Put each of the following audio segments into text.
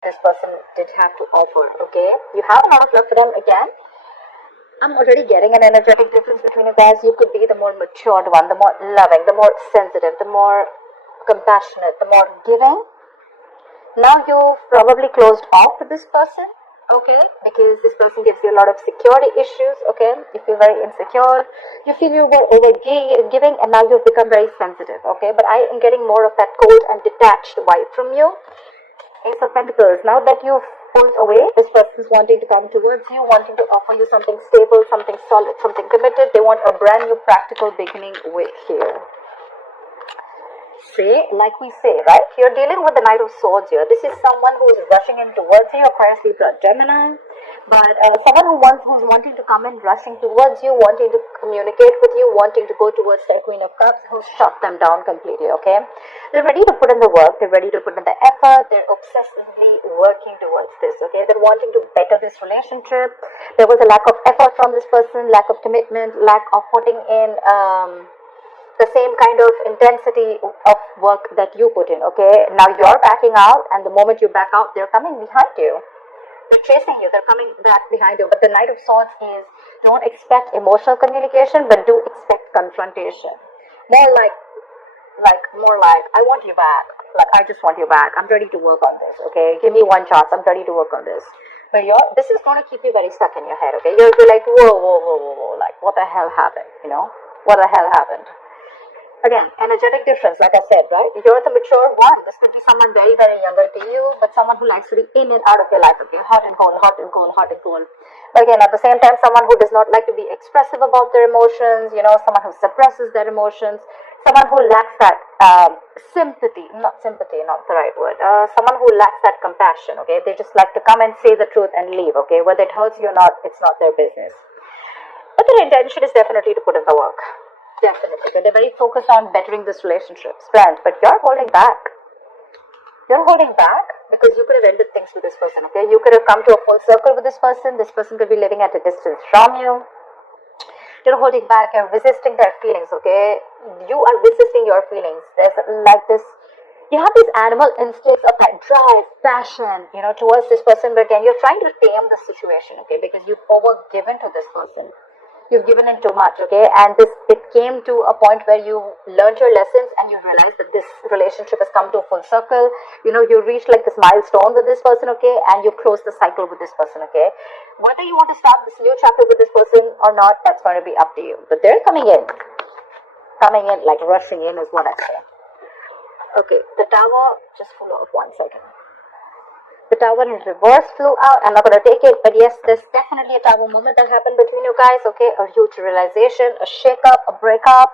this person did have to offer, okay? You have a lot of love for them again. I'm already getting an energetic difference between you guys. You could be the more matured one, the more loving, the more sensitive, the more compassionate, the more giving. Now you've probably closed off with this person, okay? Because this person gives you a lot of security issues, okay? You feel very insecure. You feel you were over giving and now you've become very sensitive, okay? But I am getting more of that cold and detached vibe from you. Ace of Pentacles. Now that you've pulled away, this person is wanting to come towards you, wanting to offer you something stable, something solid, something committed. They want a brand new practical beginning with here. See, like we say, right? You're dealing with the Knight of Swords here. This is someone who is rushing in towards you, Aquarius, Libra, Gemini. But someone who's wanting to come in, rushing towards you, wanting to communicate with you, wanting to go towards their Queen of Cups, who shut them down completely, okay? They're ready to put in the work. They're ready to put in the effort. They're obsessively working towards this, okay? They're wanting to better this relationship. There was a lack of effort from this person, lack of commitment, lack of putting in the same kind of intensity of work that you put in, okay? Now you're backing out, and the moment you back out, they're coming behind you. They're chasing you, they're coming back behind you. But the Knight of Swords is, don't expect emotional communication, but do expect confrontation. More like, I want you back. Like, I just want you back. I'm ready to work on this, okay? Give me one chance. I'm ready to work on this. But this is going to keep you very stuck in your head, okay? You'll be like, whoa. Like, what the hell happened, you know? What the hell happened? Again, energetic difference, like I said, right? You're the mature one. This could be someone very, very younger to you, but someone who likes to be in and out of your life, okay? Hot and cold, hot and cold, hot and cold. But again, at the same time, someone who does not like to be expressive about their emotions, you know, someone who suppresses their emotions, someone who lacks that sympathy, not the right word, someone who lacks that compassion, okay? They just like to come and say the truth and leave, okay? Whether it hurts you or not, it's not their business. But their intention is definitely to put in the work. Definitely. They're very focused on bettering this relationship, friends, but you're holding back. You're holding back because you could have ended things with this person, okay? You could have come to a full circle with this person. This person could be living at a distance from you. You're holding back. You're resisting their feelings, okay? You are resisting your feelings. There's like this, you have these animal instincts of that drive, passion, you know, towards this person, but again, you're trying to tame the situation, okay? Because you've overgiven to this person. You've given in too much, okay? And it came to a point where you learned your lessons and you realized that this relationship has come to a full circle. You know, you reached like this milestone with this person, okay? And you closed the cycle with this person, okay? Whether you want to start this new chapter with this person or not, that's going to be up to you. But they're coming in, like rushing in is what I say. Okay, the tower just flew off 1 second. The tower in reverse flew out. I'm not going to take it, but yes, there's definitely a tower moment that happened between you guys, okay? A huge realization, a shake-up, a breakup.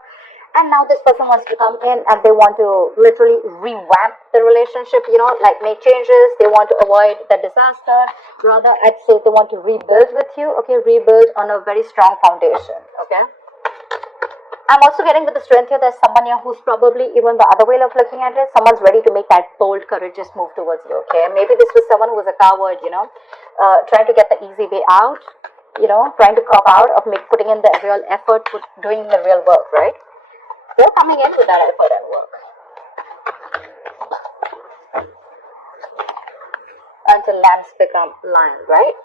And now this person wants to come in and they want to literally revamp the relationship, you know, like make changes. They want to avoid the disaster. Rather, I'd say they want to rebuild with you, okay? Rebuild on a very strong foundation, okay? I'm also getting with the strength here, there's someone here who's probably even the other way of looking at it. Someone's ready to make that bold, courageous move towards you, okay? Maybe this was someone who was a coward, you know, trying to get the easy way out, you know, trying to cop out of putting in the real effort, doing the real work, right? They're coming in with that effort and work. Until lambs become lions, right?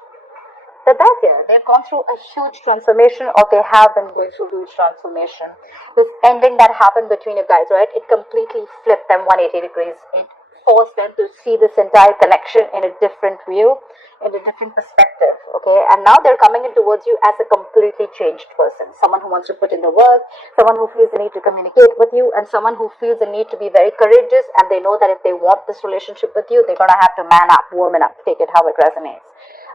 But that's it. They've gone through a huge transformation, or they have been going through a huge transformation. This ending that happened between you guys, right? It completely flipped them 180 degrees. It forced them to see this entire connection in a different view, in a different perspective, okay? And now they're coming in towards you as a completely changed person. Someone who wants to put in the work, someone who feels the need to communicate with you, and someone who feels the need to be very courageous, and they know that if they want this relationship with you, they're going to have to man up, woman up, take it how it resonates.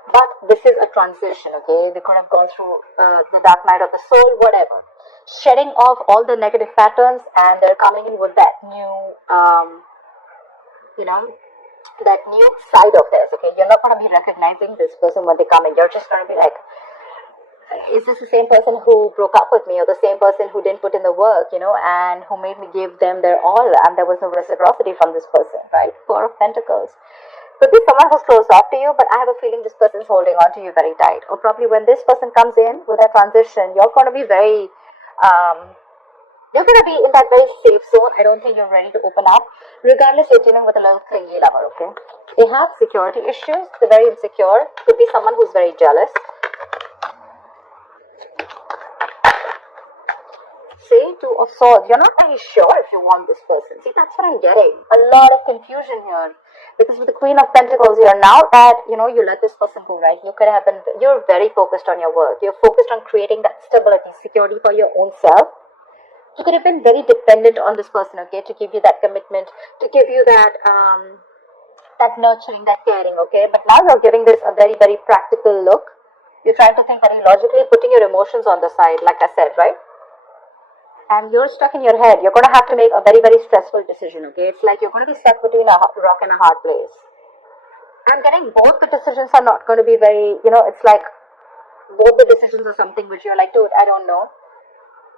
But this is a transition, okay? They could have gone through the dark night of the soul, whatever. Shedding off all the negative patterns, and they're coming in with that new, you know, that new side of theirs, okay? You're not going to be recognizing this person when they come in. You're just going to be like, is this the same person who broke up with me, or the same person who didn't put in the work, you know, and who made me give them their all, and there was no reciprocity from this person, right? Four of Pentacles. Could be someone who's closed off to you, but I have a feeling this person is holding on to you very tight. Or probably when this person comes in with a transition, you're going to be very, You're going to be in that very safe zone. I don't think you're ready to open up. Regardless, you're dealing with a little clingy lover, okay? They have security issues. They're very insecure. Could be someone who's very jealous. See, Two of Swords. You're not very sure if you want this person. See, that's what I'm getting. A lot of confusion here. Because with the Queen of Pentacles here, now that, you let this person go, right? You're very focused on your work. You're focused on creating that stability, security for your own self. You could have been very dependent on this person, okay, to give you that commitment, to give you that that nurturing, that caring, okay? But now you're giving this a very, very practical look. You're trying to think very logically, putting your emotions on the side, like I said, right? And you're stuck in your head. You're going to have to make a very, very stressful decision, okay? It's like you're going to be stuck between a rock and a hard place. I'm getting both the decisions are not going to be very, it's like both the decisions are something which you're like, dude, I don't know.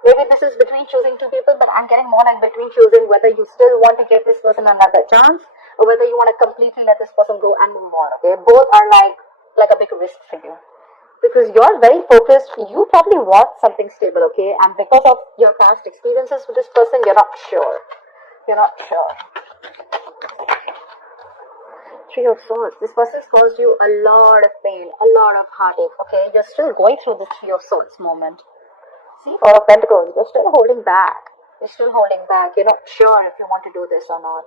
Maybe this is between choosing two people, but I'm getting more like between choosing whether you still want to give this person another chance or whether you want to completely let this person go and move on, okay? Both are like a big risk for you. Because you're very focused, you probably want something stable, okay? And because of your past experiences with this person, you're not sure. You're not sure. Three of Swords. This person's caused you a lot of pain, a lot of heartache, okay? You're still going through this Three of Swords moment. See, Four of Pentacles. You're still holding back. You're still holding back. You're not sure if you want to do this or not.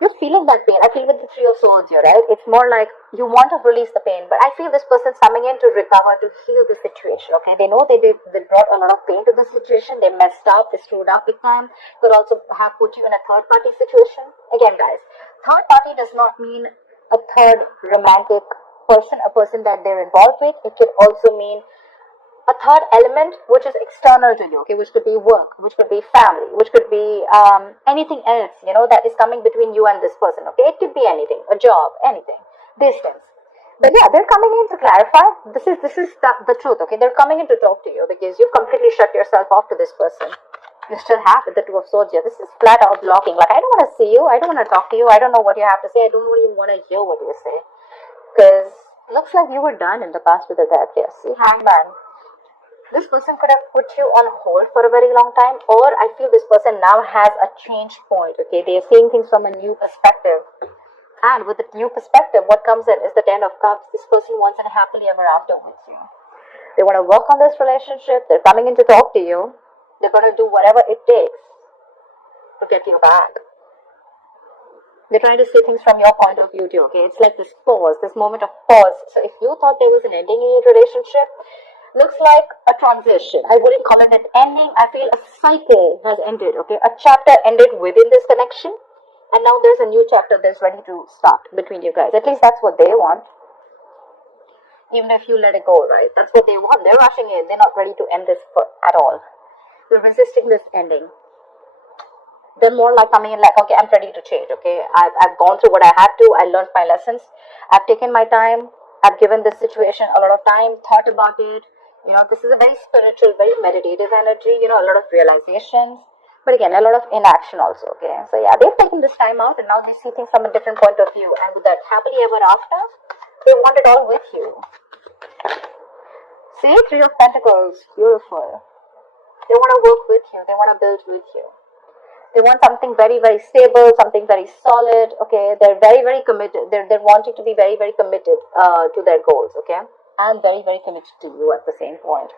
You're feeling that pain. I feel with the Three of Swords here, right? It's more like you want to release the pain, but I feel this person's coming in to recover, to heal the situation, okay? They know they brought a lot of pain to the situation. They messed up, they screwed up big time. Could also have put you in a third-party situation. Again, guys, third party does not mean a third romantic person, a person that they're involved with. It could also mean a third element which is external to you, okay, which could be work, which could be family, which could be anything else, that is coming between you and this person, okay? It could be anything, a job, anything, distance. But yeah, they're coming in to clarify. This is the truth, okay? They're coming in to talk to you because you've completely shut yourself off to this person. You still have the Two of Swords here. This is flat out blocking. Like, I don't want to see you. I don't want to talk to you. I don't know what you have to say. I don't even want to hear what you say. Because looks like you were done in the past with the Death here. See, Hangman. This person could have put you on hold for a very long time, or I feel this person now has a change point, okay? They are seeing things from a new perspective. And with the new perspective, what comes in is the Ten of Cups. This person wants a happily ever after with you. They want to work on this relationship. They're coming in to talk to you. They're going to do whatever it takes to get you back. They're trying to see things from your point of view too, okay? It's like this pause, this moment of pause. So if you thought there was an ending in your relationship, looks like a transition. I wouldn't call it an ending. I feel a cycle has ended, okay? A chapter ended within this connection, and now there's a new chapter that's ready to start between you guys. At least that's what they want. Even if you let it go, right? That's what they want. They're rushing in. They're not ready to end this at all. They're resisting this ending. They're more like coming in like, okay, I'm ready to change, okay? I've gone through what I had to. I learned my lessons. I've taken my time. I've given this situation a lot of time, thought about it. This is a very spiritual, very meditative energy, a lot of realizations. But again, a lot of inaction also, okay? So yeah, they've taken this time out and now they see things from a different point of view. And with that happily ever after, they want it all with you. See, Three of Pentacles, beautiful. They want to work with you. They want to build with you. They want something very, very stable, something very solid, okay? They're very, very committed. They're wanting to be very, very committed to their goals, okay? And very, very committed to you at the same point.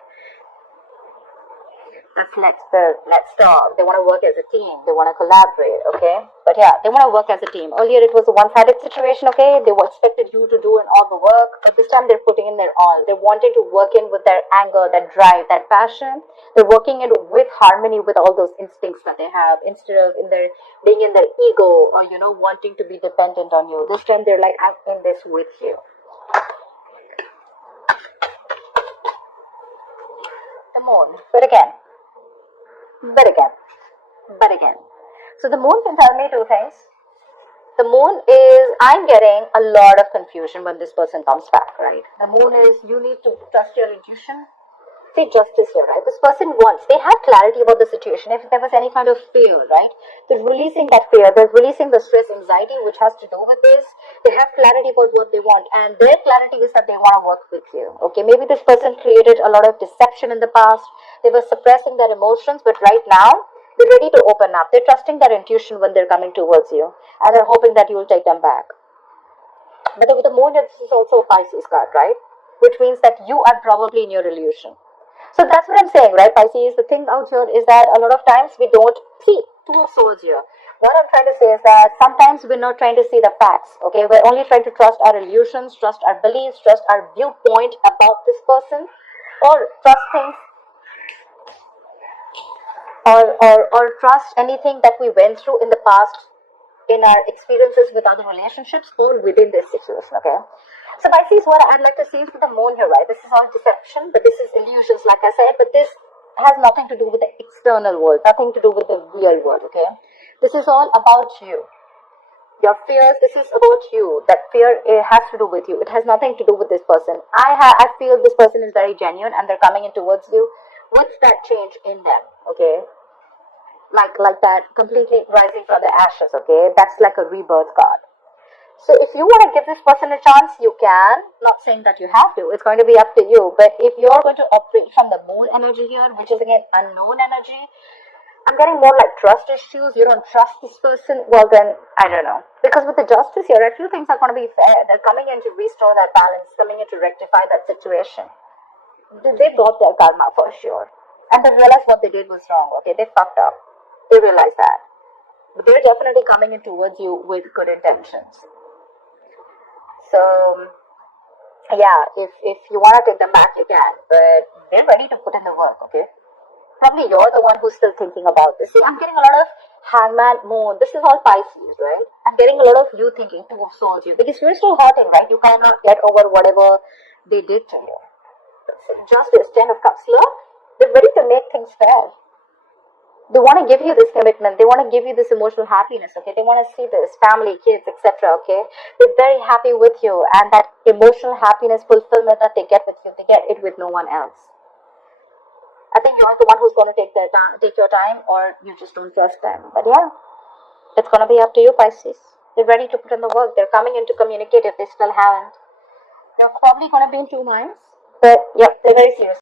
That's let's talk. They want to work as a team. They want to collaborate, okay? But yeah, they want to work as a team. Earlier it was a one-sided situation, okay? They expected you to do all the work, but this time they're putting in their all. They're wanting to work in with their anger, that drive, that passion. They're working in with harmony with all those instincts that they have, instead of being in their ego or wanting to be dependent on you. This time they're like, I'm in this with you. The Moon, but again. So the Moon can tell me two things. The Moon is, I'm getting a lot of confusion when this person comes back, right? The Moon is, you need to trust your intuition. See, justice here, right? This person wants, they have clarity about the situation. If there was any kind of fear, right? They're releasing that fear, they're releasing the stress, anxiety, which has to do with this. They have clarity about what they want, and their clarity is that they want to work with you. Okay, maybe this person created a lot of deception in the past. They were suppressing their emotions, but right now, they're ready to open up. They're trusting their intuition when they're coming towards you, and they're hoping that you will take them back. But with the moon, this is also a Pisces card, right? Which means that you are probably in your illusion. So that's what I'm saying, right, Pisces? The thing out here is that a lot of times we don't see Two of Swords here. What I'm trying to say is that sometimes we're not trying to see the facts, okay? We're only trying to trust our illusions, trust our beliefs, trust our viewpoint about this person, or trust things, or trust anything that we went through in the past in our experiences with other relationships or within this situation, okay? So Pisces, what I'd like to say is with the moon here, right? This is all deception, but this is illusions, like I said, but this has nothing to do with the external world, nothing to do with the real world, okay? This is all about you. Your fears, this is about you. That fear, it has to do with you. It has nothing to do with this person. I feel this person is very genuine and they're coming in towards you. What's that change in them, okay? Like that, completely rising from the ashes, okay? That's like a rebirth card. So if you want to give this person a chance, you can. Not saying that you have to. It's going to be up to you. But if you're going to operate from the moon energy here, which is again unknown energy, I'm getting more like trust issues. You don't trust this person. Well then, I don't know. Because with the justice here, I feel things are going to be fair. They're coming in to restore that balance, coming in to rectify that situation. They got their karma for sure. And they realized what they did was wrong. Okay, they fucked up. They realize that. But they're definitely coming in towards you with good intentions. So, yeah, if you want to take them back, you can. But they're ready to put in the work, okay? Probably you're the one who's still thinking about this. See, I'm getting a lot of Hangman, Moon. This is all Pisces, right? I'm getting a lot of you thinking, Two of Swords here. Because you're still hurting, right? You cannot get over whatever they did to you. So Justice, Ten of Cups. Look, they're ready to make things fair. They want to give you this commitment. They want to give you this emotional happiness, okay? They want to see this, family, kids, etc., okay? They're very happy with you. And that emotional happiness, fulfillment that they get with you, they get it with no one else. I think you're the one who's going to take your time, or you just don't trust them. But yeah, it's going to be up to you, Pisces. They're ready to put in the work. They're coming in to communicate if they still haven't. You're probably going to be in 2 minds. But yeah, they're very serious.